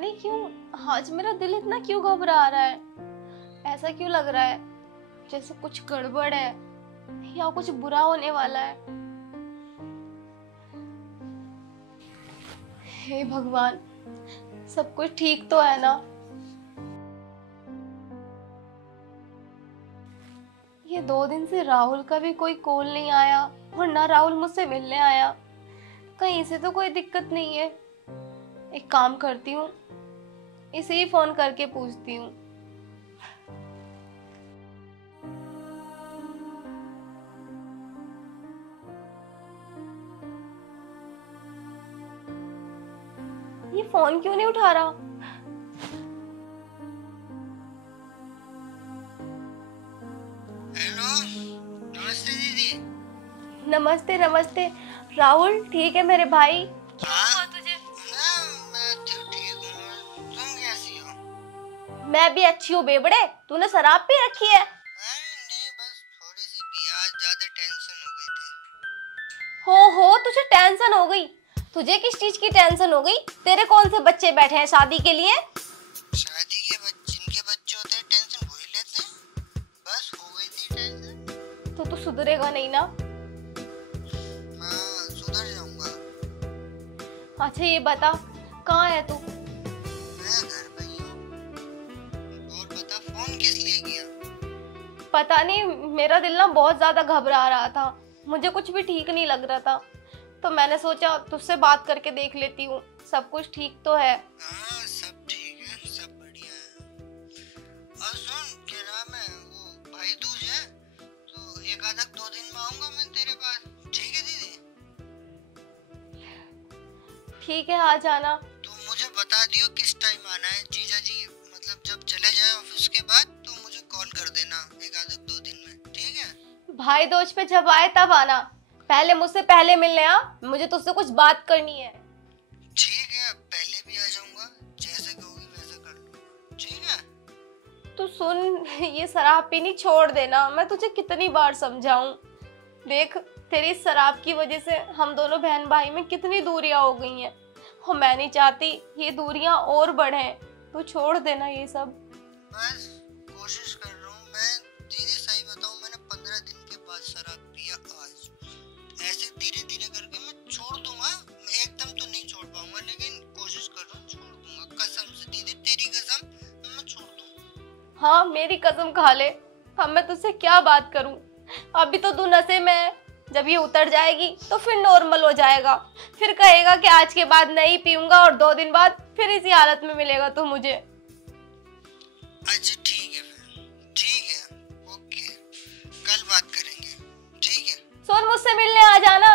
नहीं क्यों आज मेरा दिल इतना क्यों घबरा रहा है। ऐसा क्यों लग रहा है जैसे कुछ गड़बड़ है या कुछ बुरा होने वाला है। हे भगवान, सब कुछ ठीक तो है ना। ये 2 दिन से राहुल का भी कोई कॉल नहीं आया और ना राहुल मुझसे मिलने आया। कहीं से तो कोई दिक्कत नहीं है। एक काम करती हूँ, इसे ही फोन करके पूछती हूँ। ये फोन क्यों नहीं उठा रहा? हेलो, नमस्ते दीदी। नमस्ते नमस्ते। राहुल ठीक है मेरे भाई? हाँ, तुझे? मैं ठीक हूँ। तुम कैसी हो? मैं भी अच्छी हूँ बेबड़े। तूने शराब पी रखी है? नहीं, बस थोड़ी सी पी। आज ज्यादा टेंशन हो गई थी। हो तुझे टेंशन हो गई? तुझे किस चीज की टेंशन हो गई? तेरे कौन से बच्चे बैठे हैं शादी के लिए? शादी के जिनके बच्चे होते हैं टेंशन हो ही लेते हैं। बस हो गई थी टेंशन। तो तू सुधरेगा नहीं ना? मैं सुधर जाऊंगा। अच्छा ये बता, कहाँ है तू? मैं घर पे ही हूँ। और बता, फोन किस लिए किया? पता नहीं, मेरा दिल ना बहुत ज्यादा घबरा रहा था। मुझे कुछ भी ठीक नहीं लग रहा था, तो मैंने सोचा तुझसे बात करके देख लेती हूँ सब कुछ ठीक तो है। हाँ, सब ठीक है, सब बढ़िया है। और सुन, क्या नाम है, वो भाई दूज है तो एक आधा 2 दिन में आऊंगा मैं तेरे पास। ठीक है दीदी? ठीक है, आ जाना। तो मुझे बता दियो किस टाइम आना है। जीजा जी मतलब जब चले जाए ऑफिस के बाद तो मुझे कॉल कर देना एक आधा 2 दिन में। ठीक है? भाई दोस्त पे जब आए तब आना, पहले मुझसे पहले मिलने आ। मुझे तुझसे कुछ बात करनी है। ठीक है, पहले भी आ जाऊंगा। जैसे कहोगी वैसे कर लो। ठीक है? तू सुन, ये शराब पीनी छोड़ देना। मैं तुझे कितनी बार समझाऊं। देख, तेरी शराब की वजह से हम दोनों बहन भाई में कितनी दूरियां हो गई हैं और मैं नहीं चाहती ये दूरियां और बढ़ें। तू छोड़ देना ये सब। बस कोशिश कर रहा हूँ मैं। दीदी सही बताऊँ, मैंने 15 दिन के बाद शराब पिया आज। ऐसे धीरे धीरे करके मैं छोड़ दूंगा। मैं एकदम तो नहीं छोड़ पाऊंगा, लेकिन कोशिश कर रहा हूँ, छोड़ दूंगा कसम से। दीदी तेरी कसम, मैं छोड़ दूंगा। हाँ, मेरी कसम खा ले। अब मैं तुझसे क्या बात करूं? अभी तो तू नशे में है। जब ये उतर जाएगी तो फिर नॉर्मल हो जाएगा। फिर कहेगा कि आज के बाद नहीं पीऊंगा और 2 दिन बाद फिर इसी हालत में मिलेगा तू मुझे। अच्छा ठीक है, फिर ठीक है, ओके, कल बात करेंगे। ठीक है? सुन, मुझसे मिलने आ जाना।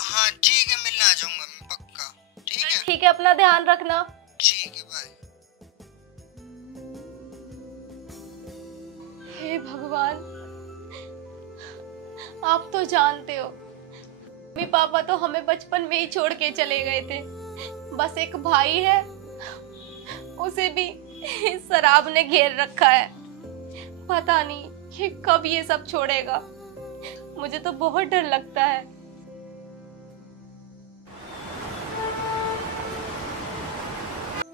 हाँ ठीक है, मिलने आ जाऊंगा मैं पक्का। ठीक है? ठीक है, अपना ध्यान रखना। ठीक है, बाय। हे भगवान, आप तो जानते हो मम्मी पापा तो हमें बचपन में ही छोड़ के चले गए थे। बस एक भाई है, उसे भी इस शराब ने घेर रखा है। पता नहीं कि कब ये सब छोड़ेगा। मुझे तो बहुत डर लगता है।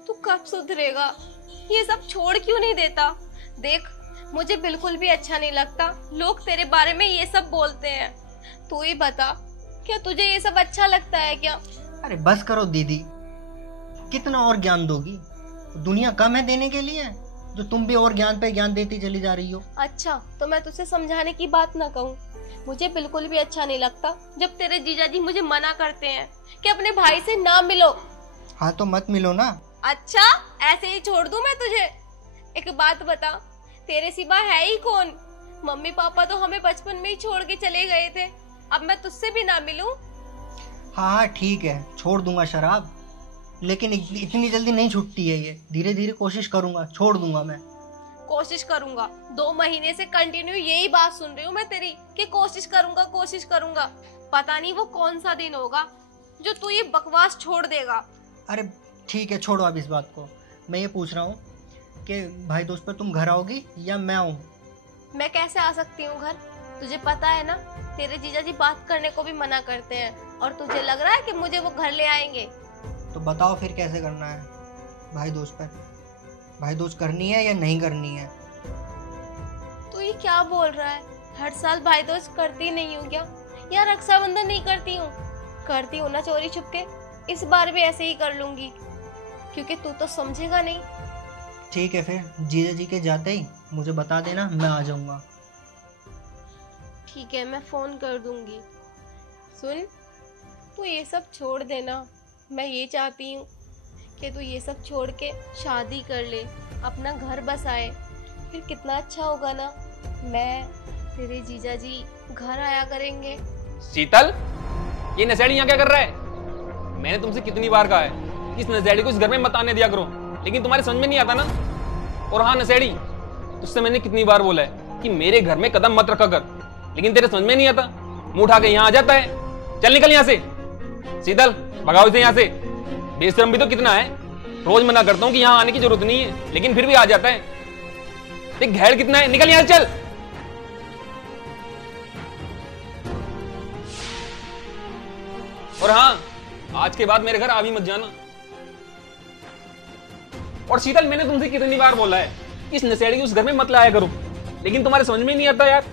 तू कब सुधरेगा? ये सब छोड़ क्यों नहीं देता? देख, मुझे बिल्कुल भी अच्छा नहीं लगता लोग तेरे बारे में ये सब बोलते हैं। तू ही बता, क्या तुझे ये सब अच्छा लगता है क्या? अरे बस करो दीदी, कितना और ज्ञान दोगी? दुनिया कम है देने के लिए जो तुम भी और ज्ञान पे ज्ञान देती चली जा रही हो। अच्छा, तो मैं तुझसे समझाने की बात ना कहूँ? मुझे बिल्कुल भी अच्छा नहीं लगता जब तेरे जीजाजी मुझे मना करते हैं कि अपने भाई से ना मिलो। हाँ तो मत मिलो ना। अच्छा, ऐसे ही छोड़ दूं मैं तुझे? एक बात बता, तेरे सिवा है ही कौन? मम्मी पापा तो हमें बचपन में ही छोड़ के चले गए थे। अब मैं तुझसे भी ना मिलूं? हाँ ठीक है, छोड़ दूंगा शराब, लेकिन इतनी जल्दी नहीं छूटती है ये। धीरे धीरे कोशिश करूंगा, छोड़ दूंगा मैं। कोशिश करूंगा? 2 महीने से कंटिन्यू यही बात सुन रही हूँ मैं तेरी कि कोशिश करूंगा कोशिश करूंगा। पता नहीं वो कौन सा दिन होगा जो तू ये बकवास छोड़ देगा। अरे ठीक है, छोड़ो अब इस बात को। मैं ये पूछ रहा हूँ कि भाई दोस्त पर तुम घर आओगी या मैं आऊँ? मैं कैसे आ सकती हूँ घर? तुझे पता है ना, तेरे जीजाजी बात करने को भी मना करते हैं। और तुझे लग रहा है कि मुझे वो घर ले आएंगे? तो बताओ फिर कैसे करना है। भाई दोस्त करनी है या नहीं करनी है? तू ये क्या बोल रहा है? हर साल भाई दोस्त करती नहीं हूँ क्या? या रक्षाबंधन नहीं करती हूँ? करती हूँ ना चोरी छुपके। इस बार भी ऐसे ही कर लूंगी, क्योंकि तू तो समझेगा नहीं। ठीक है, फिर जीजा जी के जाते ही मुझे बता देना, मैं आ जाऊंगा। ठीक है, मैं फोन कर दूंगी। सुन, तू ये सब छोड़ देना। मैं ये चाहती हूँ कि तू ये सब छोड़ के शादी कर ले, अपना घर बसाए। फिर कितना अच्छा होगा ना, मैं तेरे जीजा जी घर आया करेंगे। शीतल, ये नशेड़ी यहाँ क्या कर रहा है? मैंने तुमसे कितनी बार कहा है कि इस नशेड़ी को इस घर में मत आने दिया करो, लेकिन तुम्हारे समझ में नहीं आता ना। और हाँ नशेड़ी, तुझसे मैंने कितनी बार बोला है कि मेरे घर में कदम मत रखा कर, लेकिन तेरे समझ में नहीं आता। मुंह उठा के यहाँ आ जाता है। चल निकल यहाँ से। शीतल, भगाओ इसे यहाँ से। बेशरम भी तो कितना है। रोज मना करता हूँ कि यहाँ आने की जरूरत नहीं है, लेकिन फिर भी आ जाता है। देख घेर कितना है। निकल यहाँ से, चल। और हाँ, आज के बाद मेरे घर आ भी मत जाना। और शीतल, मैंने तुमसे कितनी बार बोला है कि इस नशेड़ी को उस घर में मत लाया करो, लेकिन तुम्हारे समझ में नहीं आता यार।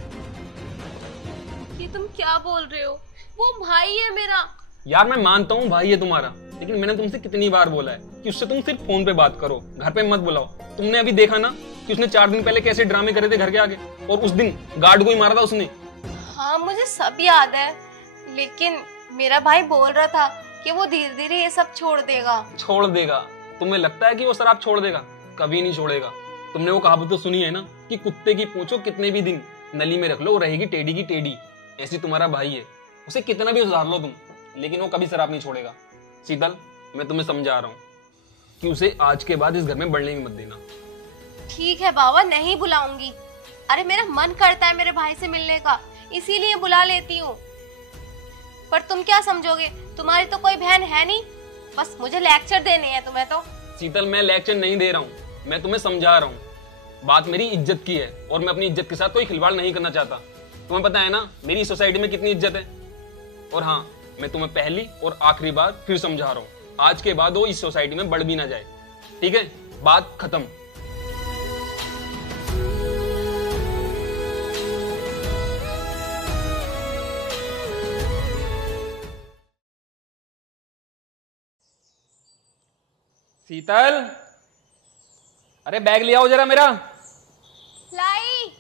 ये तुम क्या बोल रहे हो? वो भाई है मेरा। यार मैं मानता हूँ भाई है तुम्हारा, लेकिन मैंने तुमसे कितनी बार बोला है कि उससे तुम सिर्फ फोन पे बात करो, घर पे मत बुलाओ। तुमने अभी देखा ना कि उसने 4 दिन पहले कैसे ड्रामे करे थे घर के आगे, और उस दिन गार्ड को ही मारा था उसने। हाँ, मुझे सब याद है, लेकिन मेरा भाई बोल रहा था कि वो धीरे धीरे ये सब छोड़ देगा। छोड़ देगा? तुम्हें लगता है कि वो शराब छोड़ देगा? कभी नहीं छोड़ेगा। तुमने वो कहावत तो सुनी है ना कि कुत्ते की पूंछो कितने भी दिन नली में रख लो, वो रहेगी टेढ़ी की टेढ़ी। ऐसी तुम्हारा भाई है, उसे कितना भी सुधार लो तुम, लेकिन वो कभी शराब नहीं छोड़ेगा। शीतल, मैं तुम्हें समझा रहा हूँ कि उसे आज के बाद इस घर में बढ़ने भी मत देना। ठीक है बाबा, नहीं बुलाऊंगी। अरे मेरा मन करता है मेरे भाई से मिलने का, इसीलिए बुला लेती हूँ। पर तुम क्या समझोगे? तुम्हारी तो कोई बहन है नहीं, बस मुझे लेक्चर देने हैं तुम्हें तो। शीतल, मैं लेक्चर नहीं दे रहा हूँ, मैं तुम्हें समझा रहा हूँ। बात मेरी इज्जत की है, और मैं अपनी इज्जत के साथ कोई खिलवाड़ नहीं करना चाहता। तुम्हें पता है ना मेरी सोसाइटी में कितनी इज्जत है। और हाँ, मैं तुम्हें पहली और आखिरी बार फिर समझा रहा हूँ, आज के बाद वो इस सोसाइटी में बढ़ भी ना जाए। ठीक है? बात खत्म। शीतल, अरे बैग ले आओ जरा मेरा। लाई,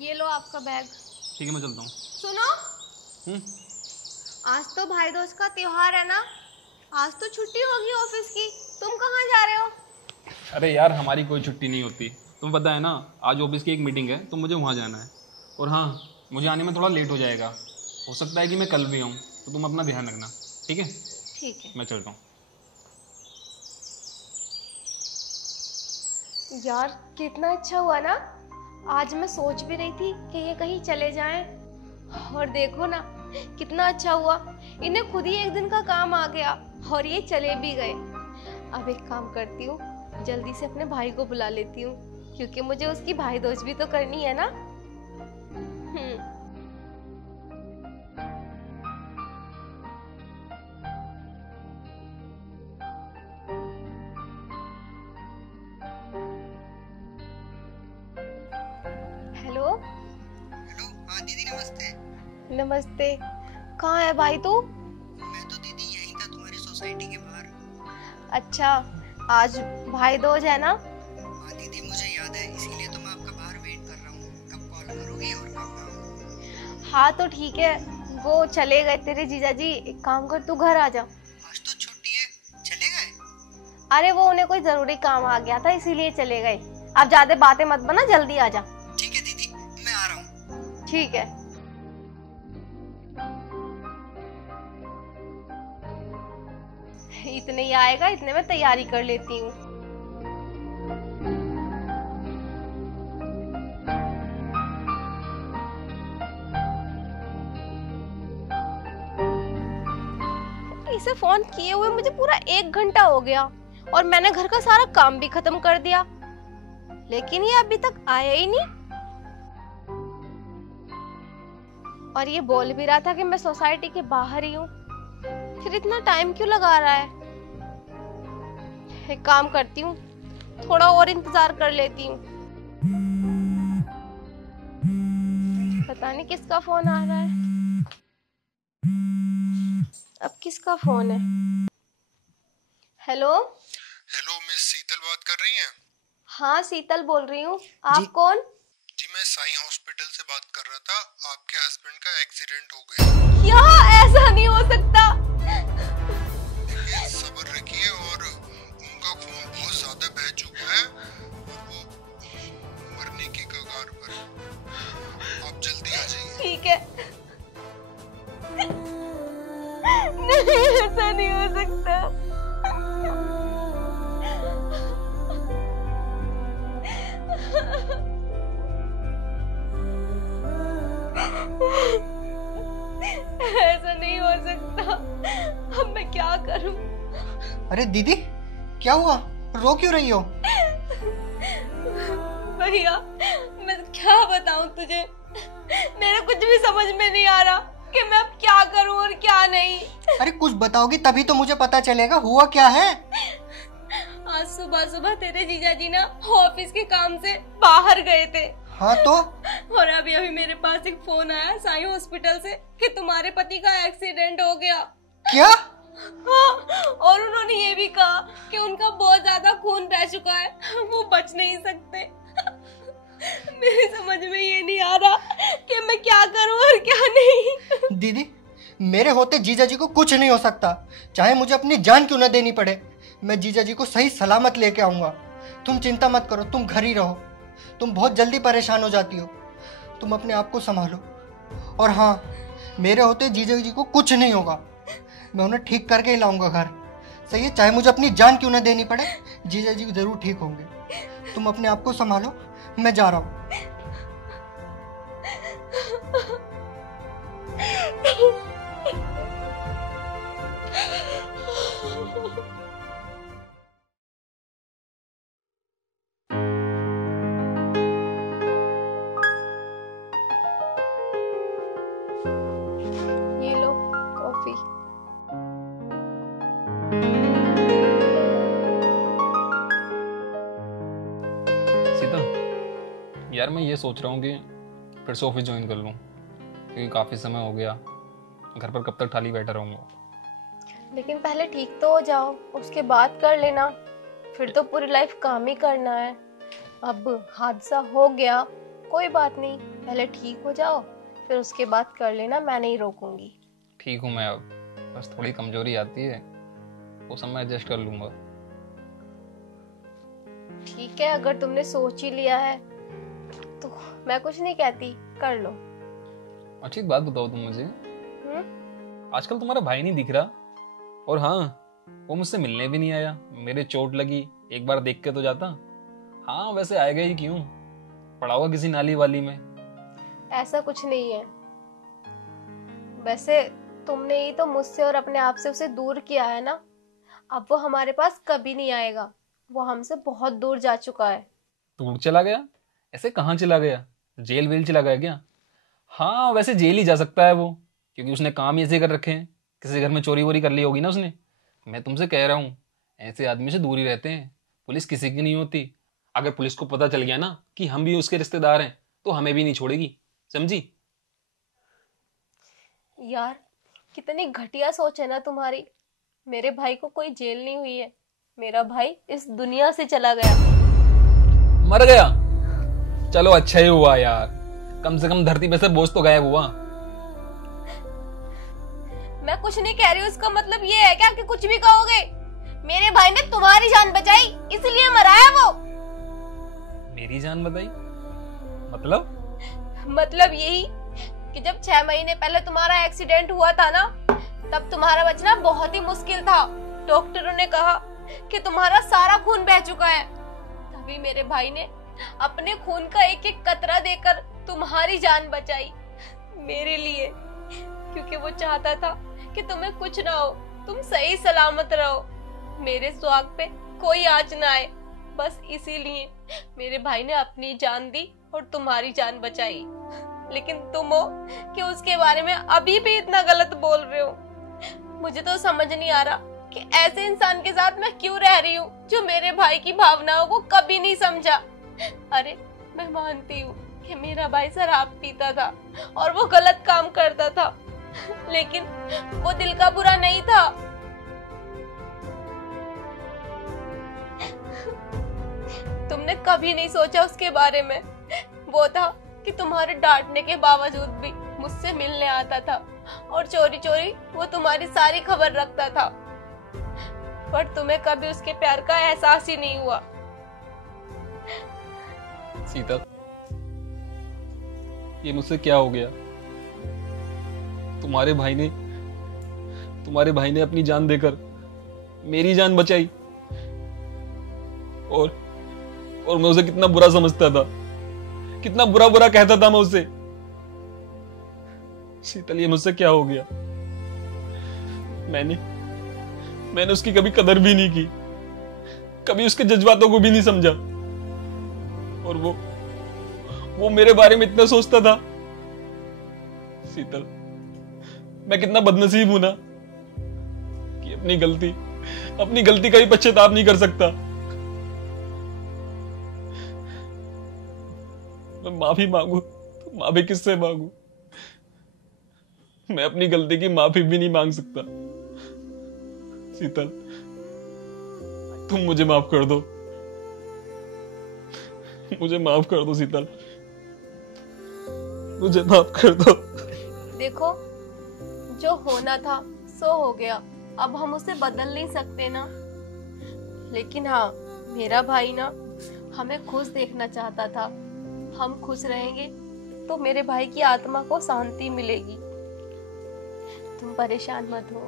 ये लो आपका बैग। ठीक है, मैं चलता हूँ। सुनो, आज तो भाई दोस्त का त्योहार है ना, आज तो छुट्टी होगी ऑफिस की। तुम कहाँ जा रहे हो? अरे यार, हमारी कोई छुट्टी नहीं होती, तुम्हें पता है ना। आज ऑफिस की एक मीटिंग है, तो मुझे वहाँ जाना है। और हाँ, मुझे आने में थोड़ा लेट हो जाएगा, हो सकता है कि मैं कल भी आऊँ, तो तुम अपना ध्यान रखना। ठीक है? ठीक है। मैं चलता हूँ। यार कितना अच्छा हुआ ना, आज मैं सोच भी रही थी कि ये कहीं चले जाएं, और देखो ना कितना अच्छा हुआ। इन्हें खुद ही एक दिन का काम आ गया और ये चले भी गए। अब एक काम करती हूँ, जल्दी से अपने भाई को बुला लेती हूँ, क्योंकि मुझे उसकी भाई दोस्त भी तो करनी है ना। हेलो। हेलो, हाँ दीदी नमस्ते। नमस्ते। कहाँ है भाई तू? मैं तो दीदी यहीं था, तुम्हारी सोसाइटी के बाहर। अच्छा, आज भाई दोज है ना? हाँ दीदी, मुझे याद है, इसीलिए तो मैं आपका बाहर वेट कर रहा हूँ, कब कॉल करोगी और कब आऊँ। हाँ तो ठीक है, वो चले गए तेरे जीजा जी। एक काम कर, तू घर आ जा। आज तो छुट्टी है, चले गए? अरे वो उन्हें कोई जरूरी काम आ गया था, इसीलिए चले गए। अब ज्यादा बातें मत बना, जल्दी आ जा। ठीक है दीदी, मैं आ रहा हूँ। ठीक है। इतने ही आएगा, इतने में तैयारी कर लेती हूँ। इसे फोन किए हुए मुझे पूरा 1 घंटा हो गया, और मैंने घर का सारा काम भी खत्म कर दिया, लेकिन ये अभी तक आया ही नहीं। और ये बोल भी रहा था कि मैं सोसाइटी के बाहर ही हूँ, फिर इतना टाइम क्यों लगा रहा है? एक काम करती हूँ, थोड़ा और इंतजार कर लेती हूँ। पता नहीं किसका फोन आ रहा है। अब किसका फोन है? हेलो हेलो, मिस शीतल बात कर रही हैं? हाँ, शीतल बोल रही हूँ। आप कौन? जी, मैं साई हॉस्पिटल से बात कर रहा था। आपके हस्बैंड का एक्सीडेंट हो गया। क्या? ऐसा नहीं हो सकता। देखिए, सब्र रखिए और उनका खून बहुत ज्यादा बह चुका है और वो मरने की कगार पर। आप जल्दी आ जाइए। ठीक है। नहीं, ऐसा नहीं हो सकता। ऐसा नहीं हो सकता। अब मैं क्या करूं? अरे दीदी, क्या हुआ? रो क्यों रही हो? भैया, मैं क्या बताऊं तुझे? मेरे कुछ भी समझ में नहीं आ रहा कि मैं अब क्या करूं और क्या नहीं। अरे कुछ बताओगी तभी तो मुझे पता चलेगा, हुआ क्या है? आज सुबह सुबह तेरे जीजा जी ना ऑफिस के काम से बाहर गए थे। हाँ तो? और अभी अभी मेरे पास एक फोन आया साई हॉस्पिटल से कि तुम्हारे पति का एक्सीडेंट हो गया। क्या? हाँ, और उन्होंने ये भी कहा कि उनका बहुत ज्यादा खून बह चुका है, वो बच नहीं सकते। मेरी समझ में ये नहीं आ रहा कि मैं क्या करूं और क्या नहीं। दीदी, मेरे होते जीजा जी को कुछ नहीं हो सकता, चाहे मुझे अपनी जान क्यों न देनी पड़े। मैं जीजा जी को सही सलामत लेके आऊंगा। तुम चिंता मत करो, तुम घर ही रहो। तुम बहुत जल्दी परेशान हो जाती हो, तुम अपने आप को संभालो। और हाँ, मेरे होते जीजा जी को कुछ नहीं होगा, मैं उन्हें ठीक करके ही लाऊंगा घर। सही है, चाहे मुझे अपनी जान क्यों ना देनी पड़े, जीजा जी जरूर ठीक होंगे। तुम अपने आप को संभालो, मैं जा रहा हूँ। ये लो कॉफी। सीता, यार मैं ये सोच रहा हूँ कि फिर से ऑफिस ज्वाइन कर लूँ, क्योंकि काफ़ी समय हो गया। घर पर कब तक खाली बैठा रहूँगा? लेकिन पहले ठीक तो हो जाओ, उसके बाद कर लेना। फिर तो पूरी लाइफ काम ही करना है। अब हादसा हो गया, कोई बात नहीं, पहले ठीक हो जाओ, फिर उसके बाद कर लेना, मैं नहीं रोकूंगी। ठीक हूँ मैं अब, बस थोड़ी कमजोरी आती है, वो सब मैं एडजस्ट कर लूँगा। ठीक है, अगर तुमने सोच ही लिया है तो मैं कुछ नहीं कहती, कर लो। अच्छी बात बताओ तुम मुझे, आजकल तुम्हारा भाई नहीं दिख रहा। और हाँ, वो मुझसे मिलने भी नहीं आया। मेरे चोट लगी, एक बार देख के तो जाता। हाँ, वैसे आएगा ही क्यों, पड़ा हुआ किसी नाली वाली में। ऐसा कुछ नहीं है। वैसे तुमने ही तो मुझसे और अपने आप से उसे दूर किया है ना। अब वो हमारे पास कभी नहीं आएगा, वो हमसे बहुत दूर जा चुका है। दूर चला गया? ऐसे कहाँ चला गया? जेल वेल चला गया क्या? हाँ, वैसे जेल ही जा सकता है वो, क्योंकि उसने काम ही ऐसे कर रखे हैं। किसी घर में चोरी वोरी कर ली होगी ना उसने। मैं तुमसे कह रहा हूँ, ऐसे आदमी से दूर ही रहते हैं। पुलिस किसी की नहीं होती। अगर पुलिस को पता चल गया ना कि हम भी उसके रिश्तेदार हैं, तो हमें भी नहीं छोड़ेगी, समझी? यार, कितनी घटिया सोच है ना तुम्हारी। मेरे भाई को कोई जेल नहीं हुई है, मेरा भाई इस दुनिया से चला गया। मर गया? चलो अच्छा ही हुआ यार, कम से कम धरती पे से बोझ तो गायब हुआ। मैं कुछ नहीं कह रही हूँ, इसका मतलब ये है क्या कि कुछ भी कहोगे? मेरे भाई ने तुम्हारी जान बचाई, इसलिए मरा है वो। मेरी जान बताई? मतलब यही कि जब 6 महीने पहले तुम्हारा एक्सीडेंट हुआ था ना, तब तुम्हारा बचना बहुत ही मुश्किल था। डॉक्टरों ने कहा कि तुम्हारा सारा खून बह चुका है। तभी मेरे भाई ने अपने खून का एक एक कतरा देकर तुम्हारी जान बचाई, मेरे लिए। क्योंकि वो चाहता था कि तुम्हें कुछ ना हो, तुम सही सलामत रहो, मेरे सुहाग पे कोई आँच ना आए। बस इसीलिए मेरे भाई ने अपनी जान दी और तुम्हारी जान बचाई। लेकिन तुम हो कि उसके बारे में अभी भी इतना गलत बोल रहे हो। मुझे तो समझ नहीं आ रहा कि ऐसे इंसान के साथ मैं क्यों रह रही हूँ जो मेरे भाई की भावनाओं को कभी नहीं समझा। अरे मैं मानती हूँ कि मेरा भाई शराब पीता था और वो गलत काम करता था, लेकिन वो दिल का बुरा नहीं था। तुमने कभी नहीं सोचा उसके बारे में। वो था कि तुम्हारे डांटने के बावजूद भी मुझसे मिलने आता था और चोरी चोरी वो तुम्हारी सारी खबर रखता था, पर तुम्हें कभी उसके प्यार का एहसास ही नहीं हुआ। सीता, ये मुझसे क्या हो गया? तुम्हारे भाई ने अपनी जान देकर मेरी जान बचाई, और मैं उसे कितना बुरा समझता था, कितना बुरा बुरा कहता था मैं उसे। शीतल, ये मुझसे क्या हो गया? मैंने उसकी कभी कदर भी नहीं की, कभी उसके जज्बातों को भी नहीं समझा, और वो मेरे बारे में इतना सोचता था। शीतल, मैं कितना बदनसीब हूं ना कि अपनी गलती का भी पश्चाताप नहीं कर सकता। मैं माफी मांगू तो माफी किससे मांगू? मैं अपनी गलती की माफी भी नहीं मांग सकता। शीतल, तुम मुझे माफ कर दो, मुझे माफ कर दो शीतल, मुझे माफ कर दो। देखो, जो होना था सो हो गया, अब हम उसे बदल नहीं सकते ना। लेकिन हाँ, मेरा भाई ना हमें खुश देखना चाहता था। हम खुश रहेंगे तो मेरे भाई की आत्मा को शांति मिलेगी। तुम परेशान मत हो।